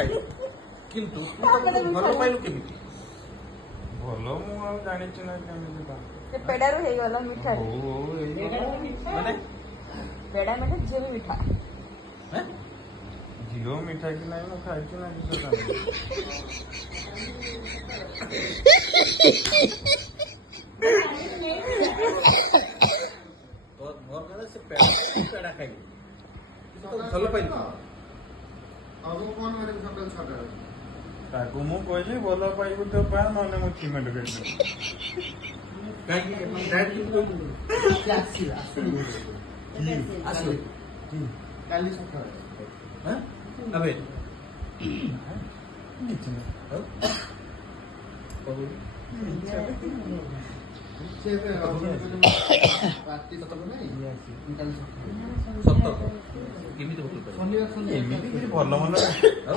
ଖାଇବୁ କିନ୍ତୁ ତୁ ତାକୁ ଭଲ ପାଇଲୁ କେମିତି? ଭଲ ମୁଁ ଆଉ ଜାଣିଛି ନା କେମିତି କଣ। ସେ ପେଡାରୁ ହେଇଗଲା ମିଠା ହଉ ହଉ ହେଇଗଲା। ମାନେ ପେଡା ମାନେ ଝିଅ ବି ମିଠା। ହେଁ? ଝିଅ ମିଠା କି ନାହିଁ ମୁଁ ଖାଇଛି ନା କିଛି ଜାଣିନି। ମୋର କହିଲା ସେ ପେଡା ଖାଇବୁ ତୁ ତାକୁ ଭଲ ପାଇଲୁ। ତାକୁ ମୁଁ କହିଲି ଭଲ ପାଇବୁ ତ ପା ନହେଲେ ମୁଁ ସିମେଣ୍ଟ ଖାଇବି। କାହିଁକି ଡାଇରେକ୍ଟ ଆସିବ କାଲି ସକାଳେ ହଁ ଆବେ କିଛି ନାହିଁ। ଆଉ କହୁନୁ। ସେ ଏବେ ରାତି ସକାଳୁ ନାହିଁ କାଲି ସକାଳେ ସତ କେମିତି ଭଲ ପାଇଲୁ? ଶନିବାର ଏମିତି କିଛି ଭଲ ମନ୍ଦ ନାହିଁ। ଆଉ